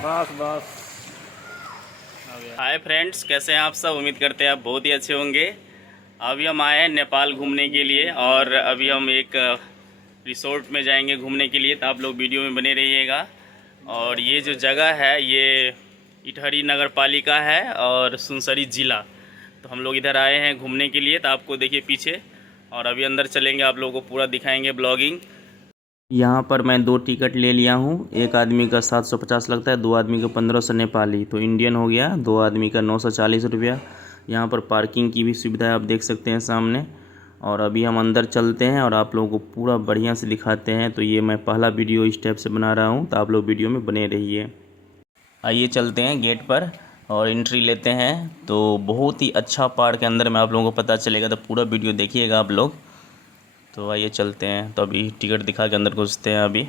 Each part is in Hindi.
बस बस। हाय फ्रेंड्स, कैसे हैं आप सब। उम्मीद करते हैं आप बहुत ही अच्छे होंगे। अभी हम आए हैं नेपाल घूमने के लिए और अभी हम एक रिसोर्ट में जाएंगे घूमने के लिए, तो आप लोग वीडियो में बने रहिएगा। और ये जो जगह है ये इटहरी नगर पालिका है और सुनसरी ज़िला। तो हम लोग इधर आए हैं घूमने के लिए, तो आपको देखिए पीछे। और अभी अंदर चलेंगे, आप लोगों को पूरा दिखाएंगे ब्लॉगिंग। यहाँ पर मैं 2 टिकट ले लिया हूँ। एक आदमी का 750 लगता है, 2 आदमी का 1500 नेपाली, तो इंडियन हो गया। 2 आदमी का 940 रुपया। यहाँ पर पार्किंग की भी सुविधा है, आप देख सकते हैं सामने। और अभी हम अंदर चलते हैं और आप लोगों को पूरा बढ़िया से दिखाते हैं। तो ये मैं पहला वीडियो इस टाइप से बना रहा हूँ, तो आप लोग वीडियो में बने रहिए। आइए चलते हैं गेट पर और एंट्री लेते हैं। तो बहुत ही अच्छा पार्क है अंदर में, आप लोगों को पता चलेगा, तो पूरा वीडियो देखिएगा आप लोग। तो आइए चलते हैं। तो अभी टिकट दिखा के अंदर घुसते हैं अभी।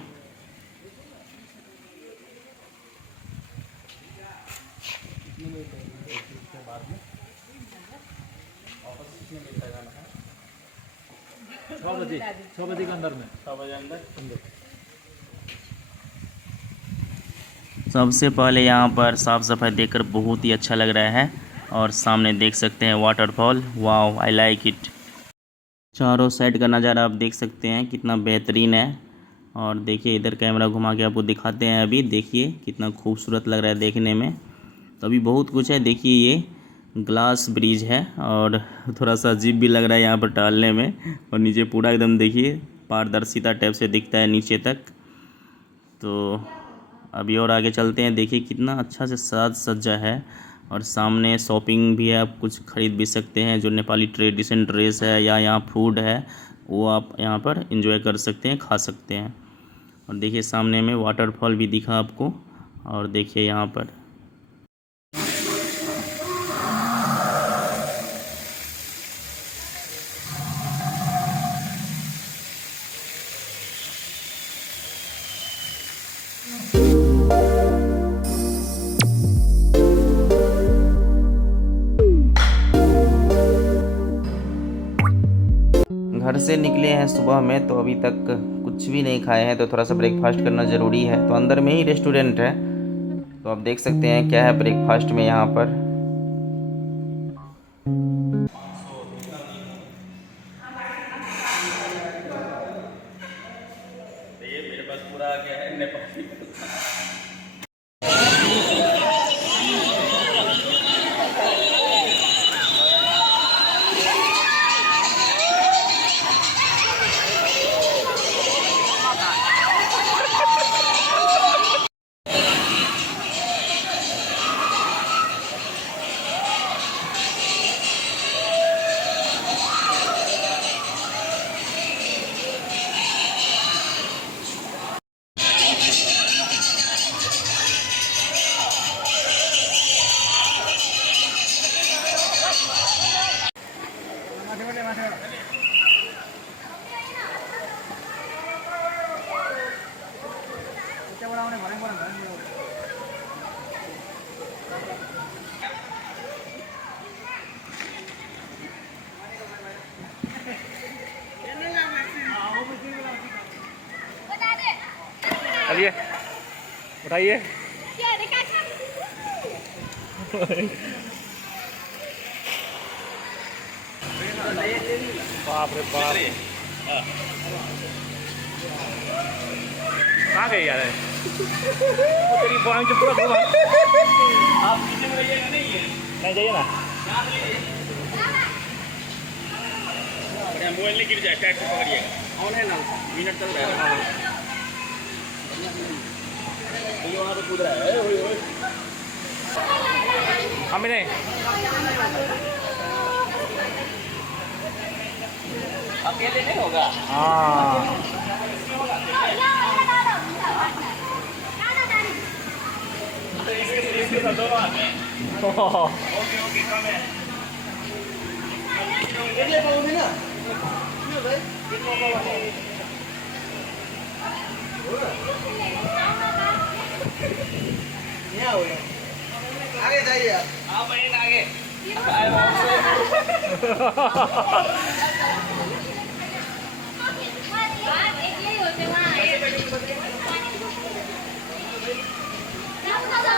छः बजे के अंदर में। सबसे पहले यहाँ पर साफ़ सफाई देखकर बहुत ही अच्छा लग रहा है। और सामने देख सकते हैं waterfall. Wow, I like it. चारों साइड का नज़ारा आप देख सकते हैं कितना बेहतरीन है। और देखिए इधर कैमरा घुमा के आपको दिखाते हैं। अभी देखिए कितना खूबसूरत लग रहा है देखने में। तो अभी बहुत कुछ है। देखिए ये ग्लास ब्रिज है और थोड़ा सा अजीब भी लग रहा है यहाँ पर टहलने में। और नीचे पूरा एकदम देखिए पारदर्शिता टाइप से दिखता है नीचे तक। तो अभी और आगे चलते हैं। देखिए कितना अच्छा से साज सज्जा है। और सामने शॉपिंग भी है, आप कुछ ख़रीद भी सकते हैं। जो नेपाली ट्रेडिशन ड्रेस है या यहाँ फूड है वो आप यहाँ पर एंजॉय कर सकते हैं, खा सकते हैं। और देखिए सामने में वाटरफॉल भी दिखा आपको। और देखिए यहाँ पर घर से निकले हैं सुबह में, तो अभी तक कुछ भी नहीं खाए हैं। तो थोड़ा सा ब्रेकफास्ट करना ज़रूरी है। तो अंदर में ही रेस्टोरेंट है, तो आप देख सकते हैं क्या है ब्रेकफास्ट में यहाँ पर। ये मेरे पास पूरा आ गया है नेपाली। चलिए उठाइए। बाप रे बाप, कहाँ गए यार? तेरी बहन से पूरा घुमा। आप पीछे में रहिएगा। नहीं जाइए ना, मोबाइल नहीं गिर जाए, टाइट से पकड़िएगा। ऑन है ना, मिनट चल रहा है। वहाँ पे कूद रहा है। हम नहीं अकेले नहीं होगा। हाँ आगे जाइए आप आगे। आप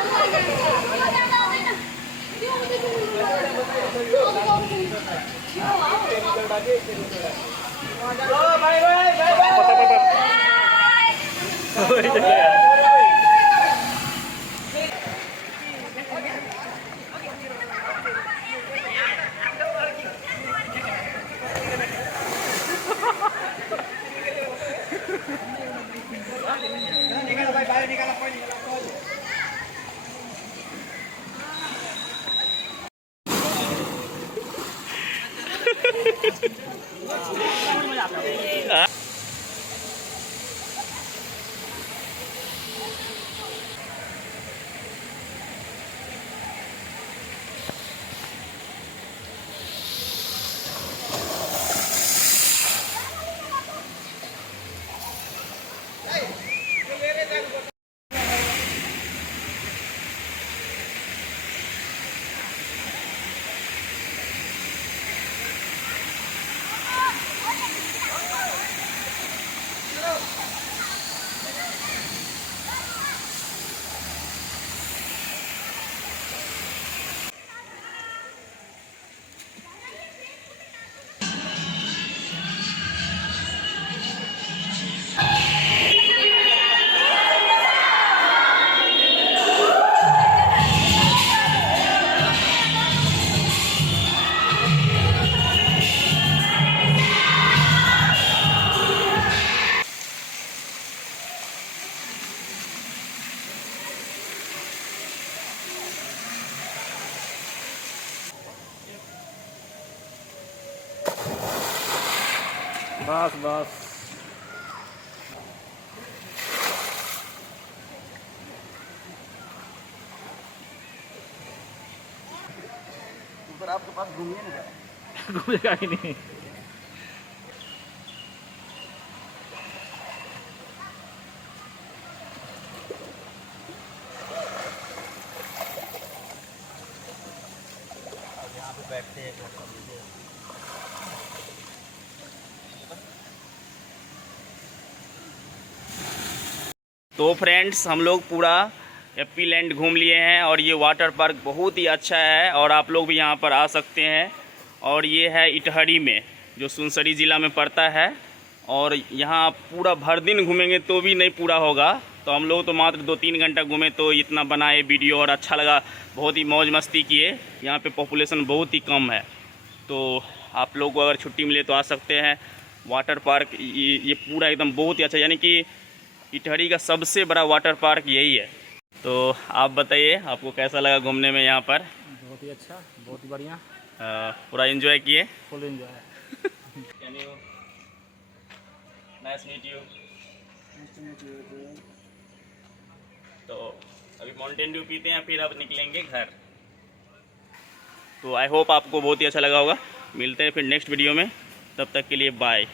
बस बस ऊपर आपके पास घूमिए ना। घूमेगा ही नहीं। यहाँ पे बैठते हैं तो फ्रेंड्स हम लोग पूरा हैप्पी लैंड घूम लिए हैं और ये वाटर पार्क बहुत ही अच्छा है और आप लोग भी यहाँ पर आ सकते हैं। और ये है इटहरी में, जो सुनसरी ज़िला में पड़ता है। और यहाँ आप पूरा भर दिन घूमेंगे तो भी नहीं पूरा होगा। तो हम लोग तो मात्र 2-3 घंटा घूमे तो इतना बनाए वीडियो और अच्छा लगा, बहुत ही मौज मस्ती किए। यहाँ पे पॉपुलेशन बहुत ही कम है, तो आप लोग को अगर छुट्टी मिले तो आ सकते हैं। वाटर पार्क ये पूरा एकदम बहुत ही अच्छा, यानी कि इटहरी का सबसे बड़ा वाटर पार्क यही है। तो आप बताइए आपको कैसा लगा घूमने में यहाँ पर? बहुत ही अच्छा, बहुत ही बढ़िया, पूरा एंजॉय किए? Full enjoy. Can you nice meet you. तो अभी माउंटेन ड्यू पीते हैं, फिर अब निकलेंगे घर। तो आई होप आपको बहुत ही अच्छा लगा होगा। मिलते हैं फिर नेक्स्ट वीडियो में, तब तक के लिए बाय।